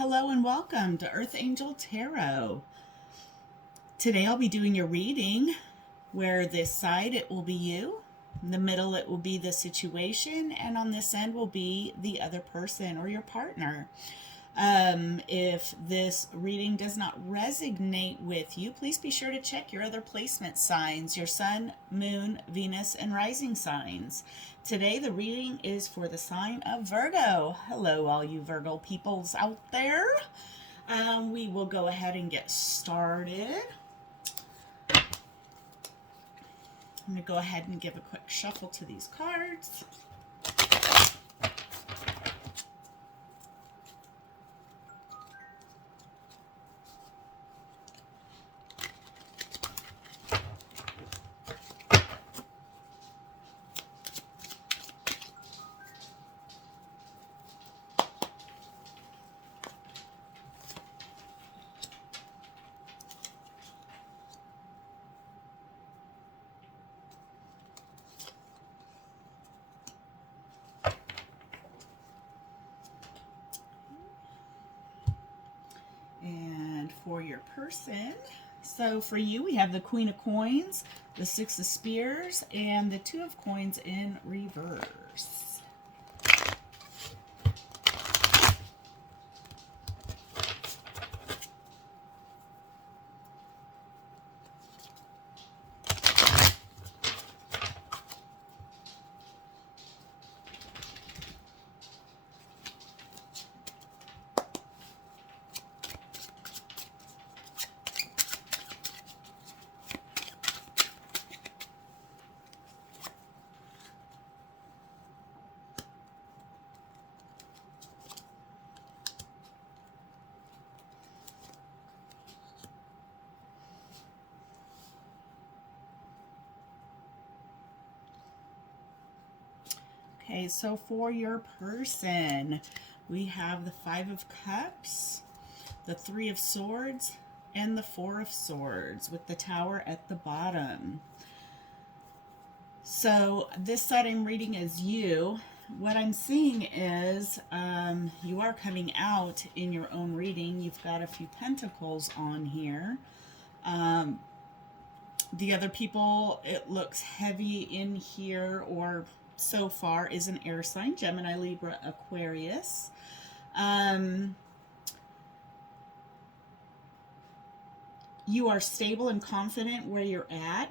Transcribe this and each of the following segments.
Hello and welcome to Earth Angel Tarot. Today I'll be doing your reading where this side it will be you, in the middle it will be the situation, and on this end will be the other person or your partner. If this reading does not resonate with you, please be sure to check your other placement signs, your sun, moon, Venus, and rising signs. Today the reading is for the sign of Virgo. Hello all you Virgo peoples out there. We will go ahead and get started. I'm going to go ahead and give a quick shuffle to these cards. And for your person, so for you we have the Queen of Coins, the Six of Spears, and the Two of Coins in reverse. Okay, so for your person, we have the Five of Cups, the Three of Swords, and the Four of Swords with the Tower at the bottom. So this side I'm reading is you. What I'm seeing is you are coming out in your own reading. You've got a few pentacles on here. The other people, it looks heavy in here, or so far, is an air sign, Gemini, Libra, Aquarius. You are stable and confident where you're at.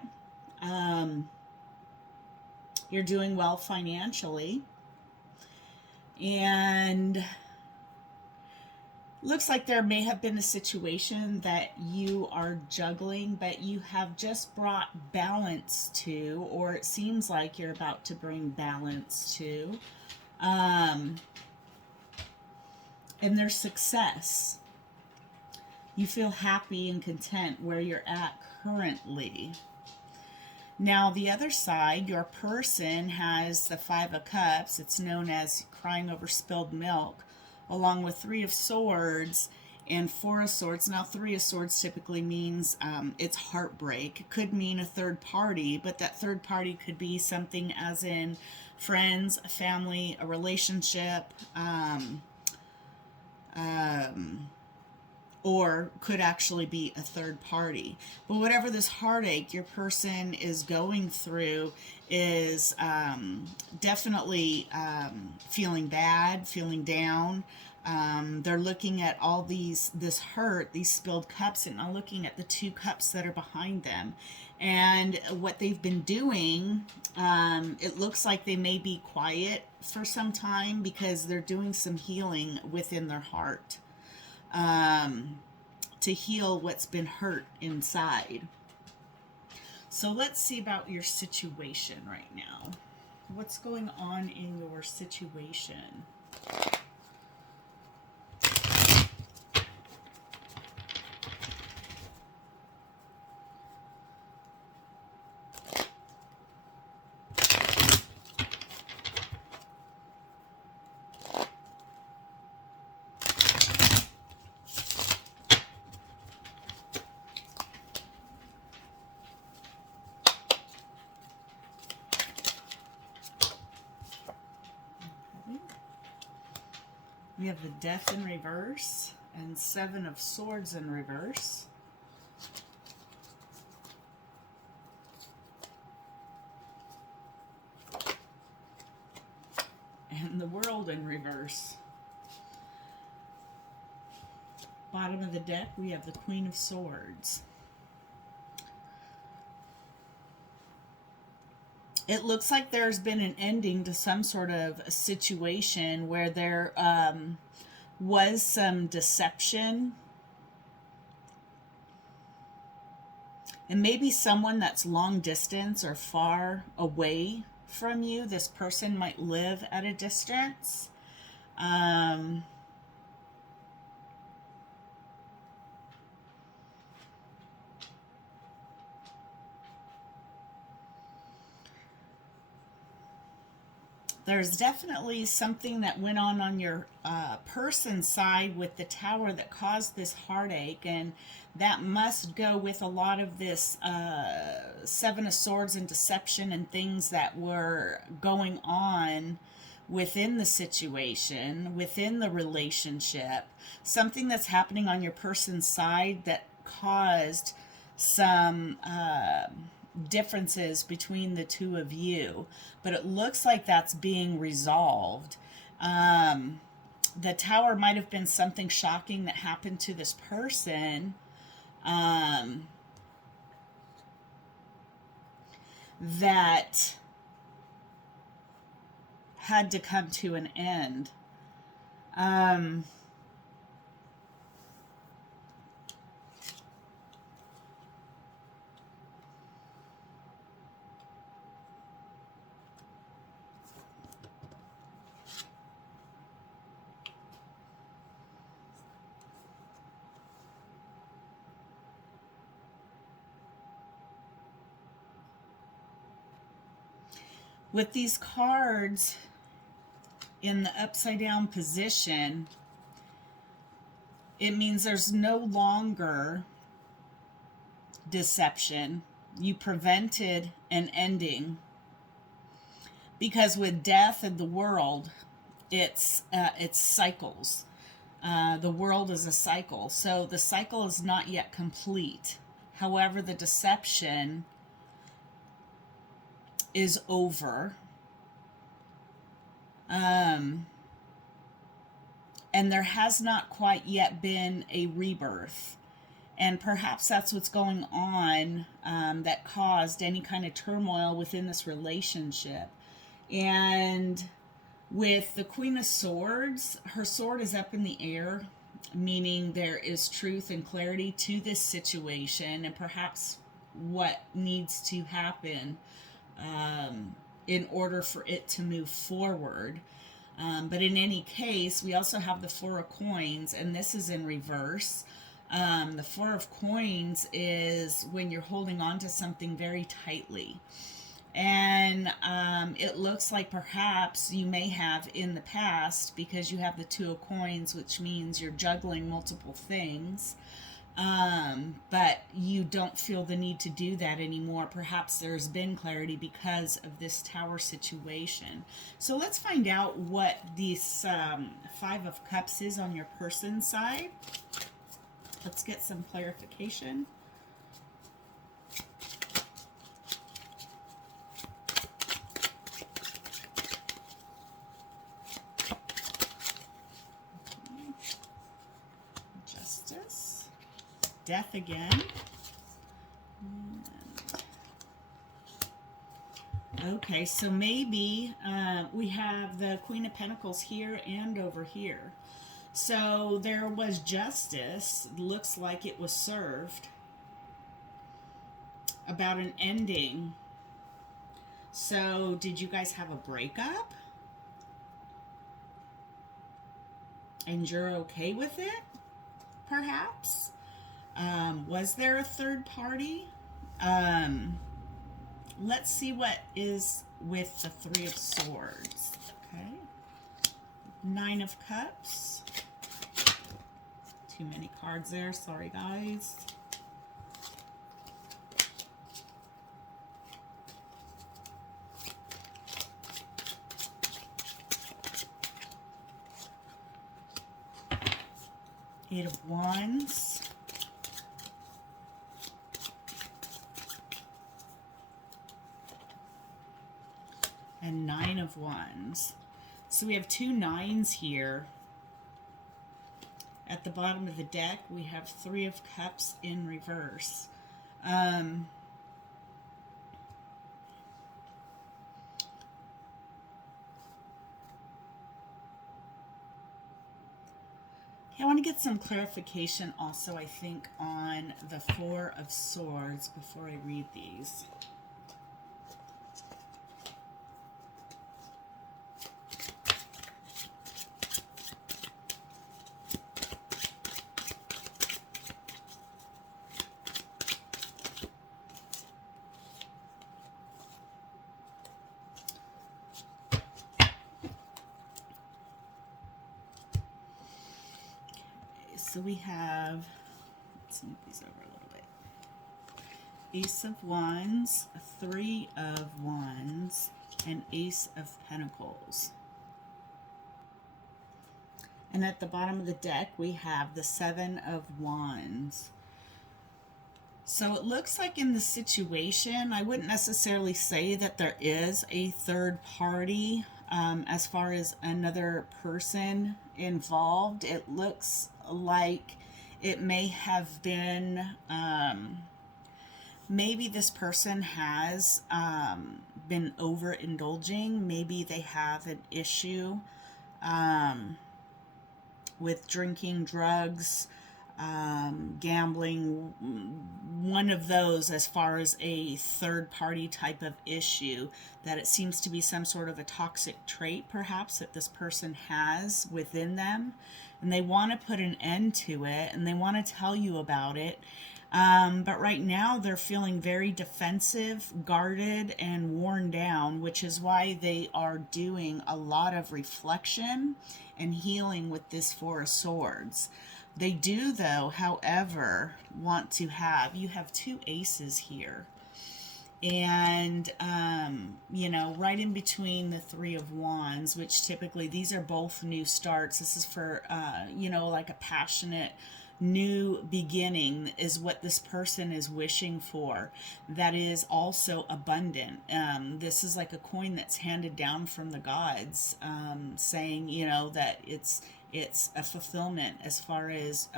You're doing well financially. And looks like there may have been a situation that you are juggling, but you have just brought balance to, or it seems like you're about to bring balance to. And there's success. You feel happy and content where you're at currently. Now, the other side, your person has the Five of Cups. It's known as crying over spilled milk, along with Three of Swords and Four of Swords. Now, Three of Swords typically means it's heartbreak. It could mean a third party, but that third party could be something as in friends, a family, a relationship, or could actually be a third party. But whatever this heartache your person is going through is definitely feeling bad, feeling down. They're looking at all this hurt, these spilled cups, and now looking at the two cups that are behind them. And what they've been doing, it looks like they may be quiet for some time because they're doing some healing within their heart. To heal what's been hurt inside. So let's see about your situation right now. What's going on in your situation? We have the Death in reverse, and Seven of Swords in reverse. And the World in reverse. Bottom of the deck, we have the Queen of Swords. It looks like there's been an ending to some sort of a situation where there was some deception. And maybe someone that's long distance or far away from you. This person might live at a distance. There's definitely something that went on your person's side with the Tower that caused this heartache, and that must go with a lot of this Seven of Swords and deception and things that were going on within the situation, within the relationship. Something that's happening on your person's side that caused some differences between the two of you, but it looks like that's being resolved. The Tower might have been something shocking that happened to this person, that had to come to an end. With these cards in the upside down position, it means there's no longer deception. You prevented an ending. Because with death in the world, it's cycles. The world is a cycle. So the cycle is not yet complete. However, the deception is over. And there has not quite yet been a rebirth. And perhaps that's what's going on that caused any kind of turmoil within this relationship. And with the Queen of Swords, her sword is up in the air, meaning there is truth and clarity to this situation and perhaps what needs to happen in order for it to move forward. But in any case, we also have the Four of Coins, and this is in reverse. The Four of Coins is when you're holding on to something very tightly. And it looks like perhaps you may have in the past, because you have the Two of Coins, which means you're juggling multiple things. But you don't feel the need to do that anymore. Perhaps there's been clarity because of this Tower situation. So let's find out what this Five of Cups is on your person's side. Let's get some clarification. Justice. Death again. Okay, so maybe we have the Queen of Pentacles here and over here. So there was justice. Looks like it was served about an ending. So did you guys have a breakup? And you're okay with it? Perhaps? Was there a third party? Let's see what is with the Three of Swords. Okay. Nine of Cups. Too many cards there. Sorry, guys. Eight of Wands. And Nine of Wands. So we have two nines here. At the bottom of the deck, we have Three of Cups in reverse. I want to get some clarification also, I think, on the Four of Swords before I read these. So we have, let's move these over a little bit. Ace of Wands, Three of Wands, and Ace of Pentacles. And at the bottom of the deck, we have the Seven of Wands. So it looks like in the situation, I wouldn't necessarily say that there is a third party as far as another person involved. It looks like it may have been, maybe this person has been overindulging. Maybe they have an issue with drinking, drugs, gambling, one of those as far as a third party type of issue, that it seems to be some sort of a toxic trait perhaps that this person has within them, and they want to put an end to it and they want to tell you about it. But right now they're feeling very defensive, guarded, and worn down, which is why they are doing a lot of reflection and healing with this Four of Swords. They do, though, however, want to have, you have two aces here. And, you know, right in between the Three of Wands, which typically, these are both new starts. This is for, you know, like a passionate new beginning is what this person is wishing for. That is also abundant. This is like a coin that's handed down from the gods, saying, you know, that it's a fulfillment as far as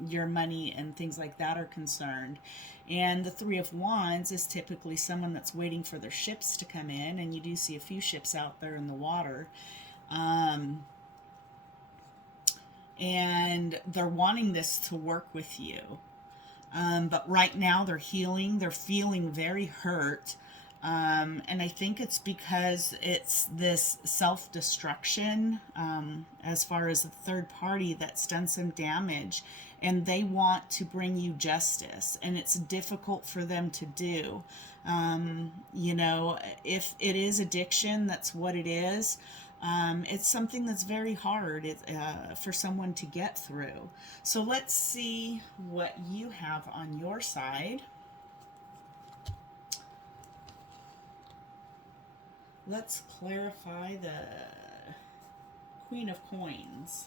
your money and things like that are concerned. And the Three of Wands is typically someone that's waiting for their ships to come in, and you do see a few ships out there in the water. And they're wanting this to work with you. But right now they're healing. They're feeling very hurt. And I think it's because it's this self-destruction as far as a third party that's done some damage, and they want to bring you justice, and it's difficult for them to do. You know, if it is addiction, that's what it is. It's something that's very hard for someone to get through. So let's see what you have on your side. Let's clarify the Queen of Coins.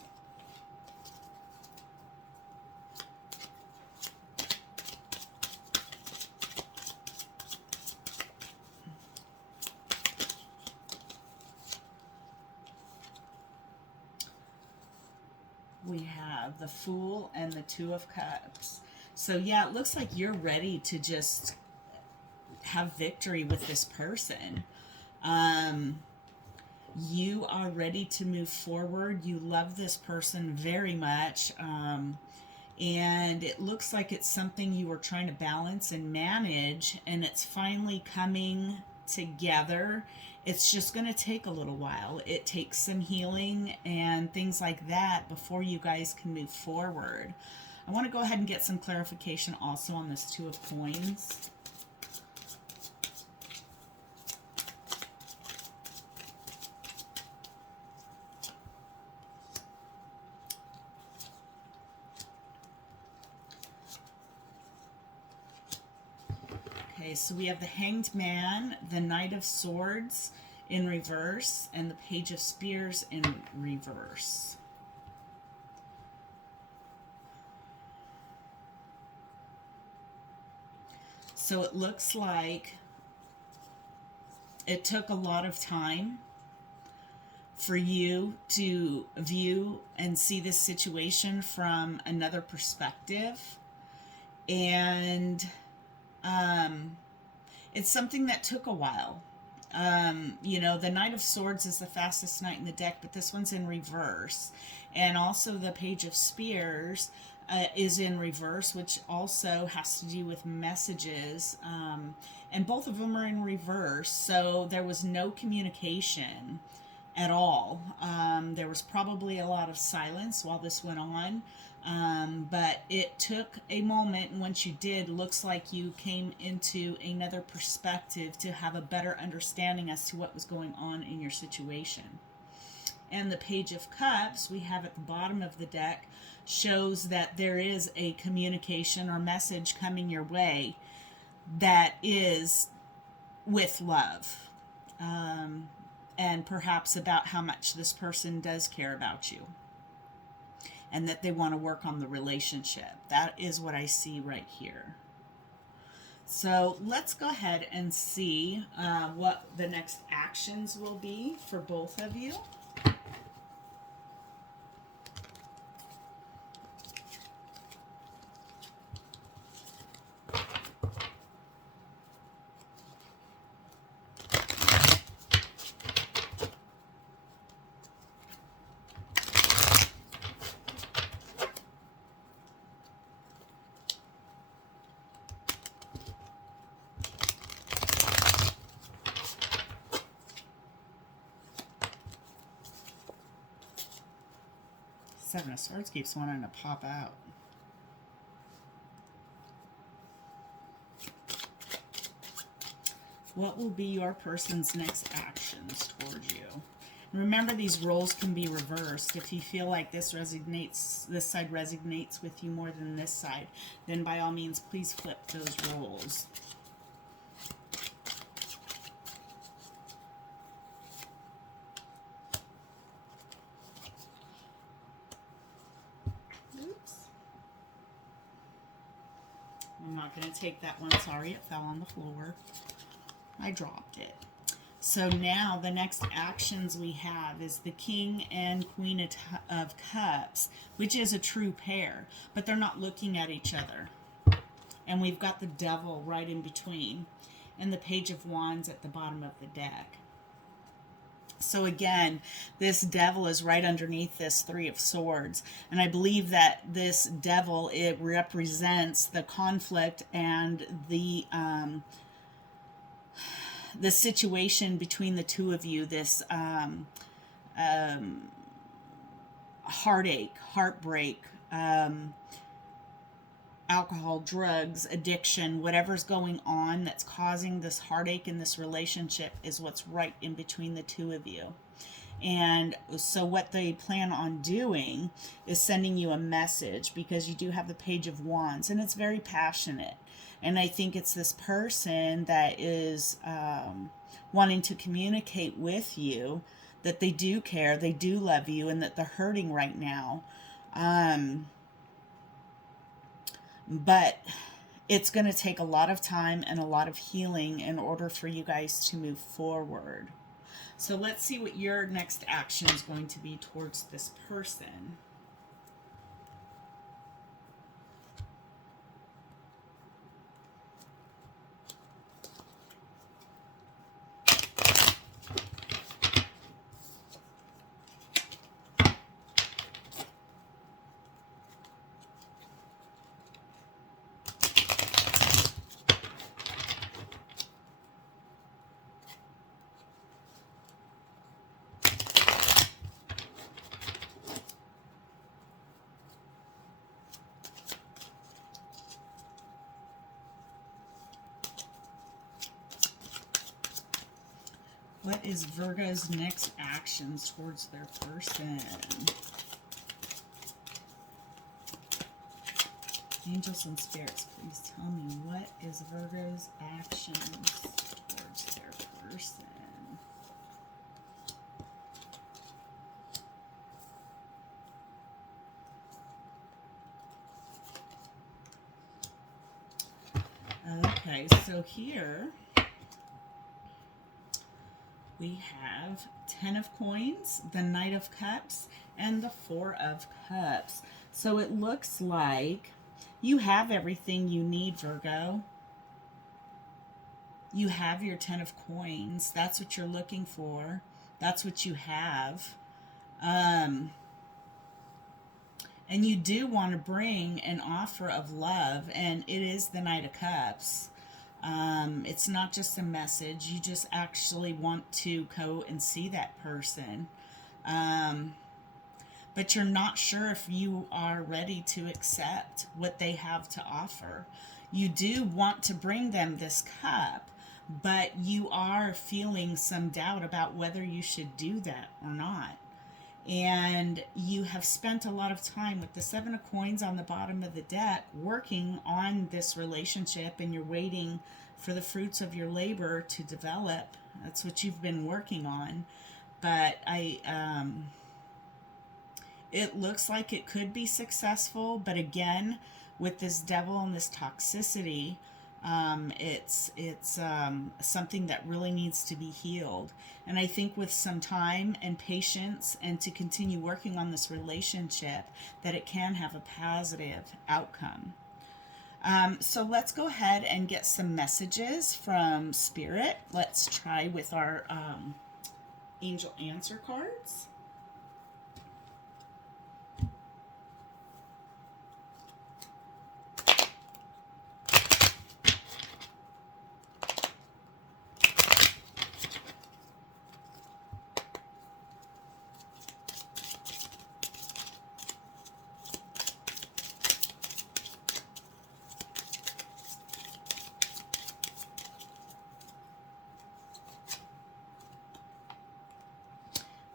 We have the Fool and the Two of Cups. So yeah, it looks like you're ready to just have victory with this person. You are ready to move forward. You love this person very much. And it looks like it's something you were trying to balance and manage, and it's finally coming together. It's just going to take a little while. It takes some healing and things like that before you guys can move forward. I want to go ahead and get some clarification also on this Two of Coins. Okay, so we have the Hanged Man, the Knight of Swords in reverse, and the Page of Spears in reverse. So it looks like it took a lot of time for you to view and see this situation from another perspective. And it's something that took a while. You know, the Knight of Swords is the fastest knight in the deck, but this one's in reverse. And also the Page of Spears is in reverse, which also has to do with messages. And both of them are in reverse, so there was no communication at all. There was probably a lot of silence while this went on. But it took a moment, and once you did, looks like you came into another perspective to have a better understanding as to what was going on in your situation. And the Page of Cups we have at the bottom of the deck shows that there is a communication or message coming your way that is with love, and perhaps about how much this person does care about you, and that they want to work on the relationship. That is what I see right here. So let's go ahead and see what the next actions will be for both of you. Seven of Swords keeps wanting to pop out. What will be your person's next actions towards you? And remember, these roles can be reversed. If you feel like this side resonates with you more than this side, then by all means, please flip those roles. I'm not going to take that one. Sorry, it fell on the floor. I dropped it. So now the next actions we have is the King and Queen of Cups, which is a true pair, but they're not looking at each other. And we've got the Devil right in between, and the Page of Wands at the bottom of the deck. So again, this Devil is right underneath this Three of Swords. And I believe that this Devil, it represents the conflict and the situation between the two of you, this heartache, heartbreak, alcohol, drugs, addiction, whatever's going on that's causing this heartache in this relationship is what's right in between the two of you. And so what they plan on doing is sending you a message, because you do have the Page of Wands, and it's very passionate. And I think it's this person that is wanting to communicate with you that they do care, they do love you, and that they're hurting right now. But it's going to take a lot of time and a lot of healing in order for you guys to move forward. So let's see what your next action is going to be towards this person. What is Virgo's next actions towards their person? Angels and spirits, please tell me, what is Virgo's actions towards their person? Okay, so here we have 10 of Coins, the Knight of Cups, and the 4 of Cups. So it looks like you have everything you need, Virgo. You have your 10 of Coins. That's what you're looking for. That's what you have. And you do want to bring an offer of love, and it is the Knight of Cups. It's not just a message. You just actually want to go and see that person. But you're not sure if you are ready to accept what they have to offer. You do want to bring them this cup, but you are feeling some doubt about whether you should do that or not. And you have spent a lot of time with the 7 of Coins on the bottom of the deck working on this relationship, and you're waiting for the fruits of your labor to develop. That's what you've been working on. But it looks like it could be successful, but again, with this devil and this toxicity, it's something that really needs to be healed. And I think with some time and patience and to continue working on this relationship, that it can have a positive outcome. So let's go ahead and get some messages from Spirit. Let's try with our angel answer cards.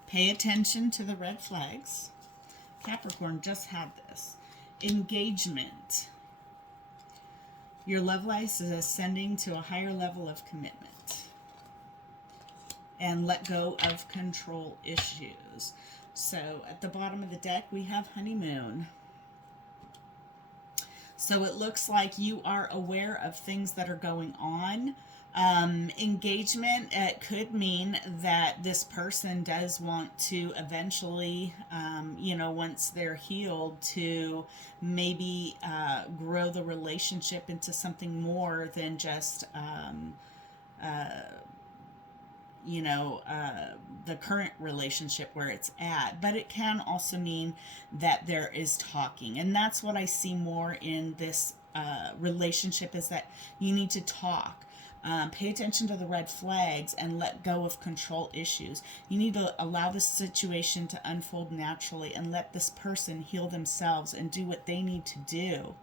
Pay attention to the red flags. Capricorn just had this. Engagement. Your love life is ascending to a higher level of commitment. And let go of control issues. So at the bottom of the deck, we have honeymoon. So it looks like you are aware of things that are going on. Engagement, it could mean that this person does want to eventually, once they're healed, to maybe grow the relationship into something more than just, the current relationship where it's at. But it can also mean that there is talking. And that's what I see more in this relationship, is that you need to talk. Pay attention to the red flags and let go of control issues. You need to allow the situation to unfold naturally and let this person heal themselves and do what they need to do.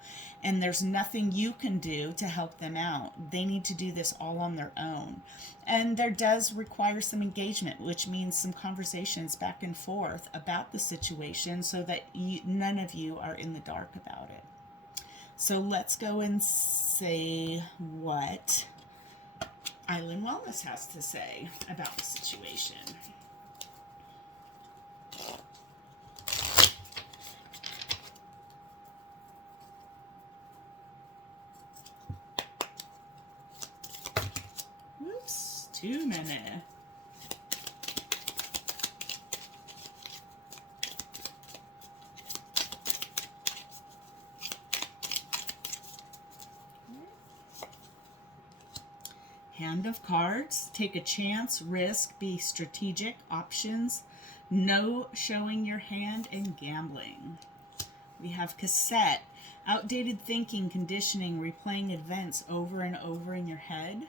And there's nothing you can do to help them out. They need to do this all on their own. And there does require some engagement, which means some conversations back and forth about the situation so that none of you are in the dark about it. So let's go and say what Island Wellness has to say about the situation. Oops, too many. Hand of Cards. Take a chance, risk, be strategic, options, no showing your hand, and gambling. We have Cassette. Outdated thinking, conditioning, replaying events over and over in your head.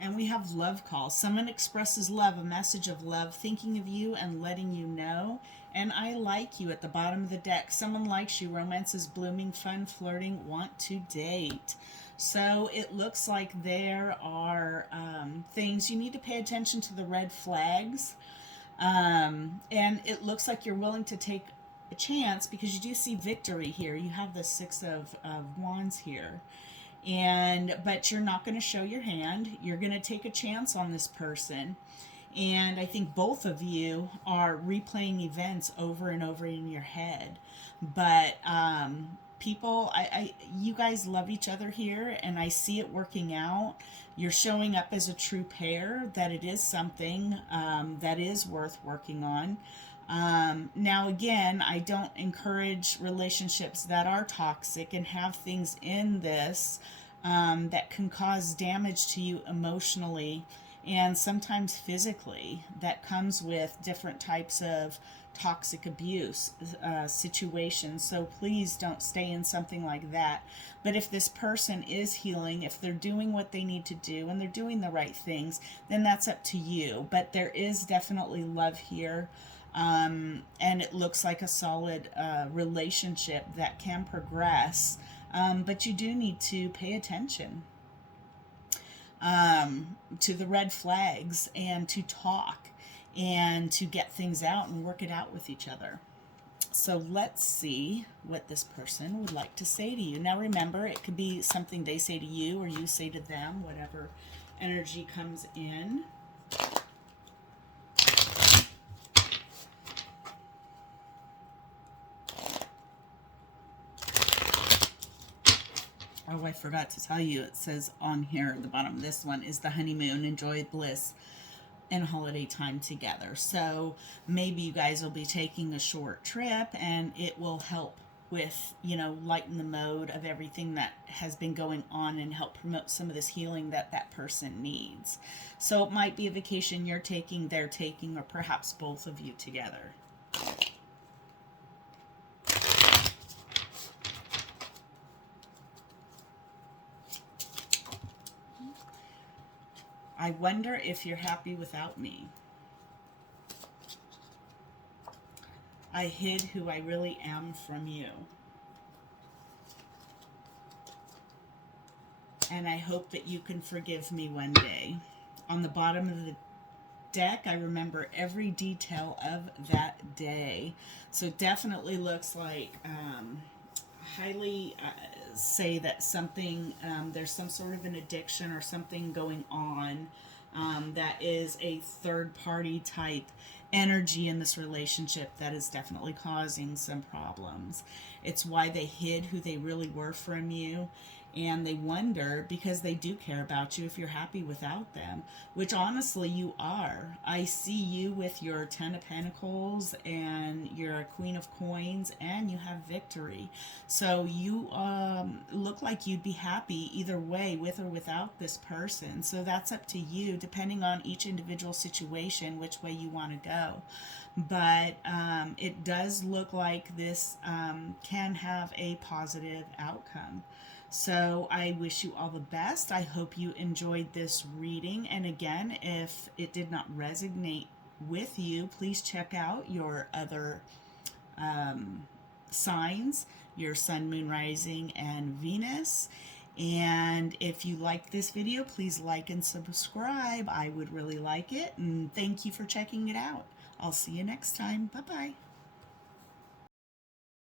And we have Love Call. Someone expresses love, a message of love, thinking of you and letting you know. And I like you at the bottom of the deck. Someone likes you. Romance is blooming, fun, flirting, want to date. So it looks like there are things you need to pay attention to, the red flags. And it looks like you're willing to take a chance because you do see victory here. You have the 6 of Wands here. But you're not going to show your hand. You're going to take a chance on this person. And I think both of you are replaying events over and over in your head. But people, you guys love each other here, and I see it working out. You're showing up as a true pair, that it is something that is worth working on. Now, again, I don't encourage relationships that are toxic and have things in this that can cause damage to you emotionally and sometimes physically, that comes with different types of toxic abuse situations. So please don't stay in something like that. But if this person is healing, if they're doing what they need to do and they're doing the right things, then that's up to you. But there is definitely love here. And it looks like a solid relationship that can progress. But you do need to pay attention to the red flags and to talk and to get things out and work it out with each other. So let's see what this person would like to say to you. Now remember, it could be something they say to you or you say to them, whatever energy comes in. Oh, I forgot to tell you, it says on here at the bottom, this one is the honeymoon, enjoy bliss and holiday time together. So maybe you guys will be taking a short trip and it will help with, you know, lighten the mode of everything that has been going on and help promote some of this healing that that person needs. So it might be a vacation you're taking, they're taking, or perhaps both of you together. I wonder if you're happy without me. I hid who I really am from you. And I hope that you can forgive me one day. On the bottom of the deck, I remember every detail of that day. So it definitely looks like highly say that something, there's some sort of an addiction or something going on that is a third party type energy in this relationship that is definitely causing some problems. It's why they hid who they really were from you. And they wonder, because they do care about you, if you're happy without them, which honestly you are. I see you with your 10 of Pentacles and you're a Queen of Coins and you have victory. So you look like you'd be happy either way, with or without this person. So that's up to you, depending on each individual situation, which way you want to go. But it does look like this can have a positive outcome. So I wish you all the best. I hope you enjoyed this reading. And again, if it did not resonate with you, please check out your other signs, your sun, moon, rising, and Venus. And if you like this video, please like and subscribe. I would really like it. And thank you for checking it out. I'll see you next time. Bye-bye.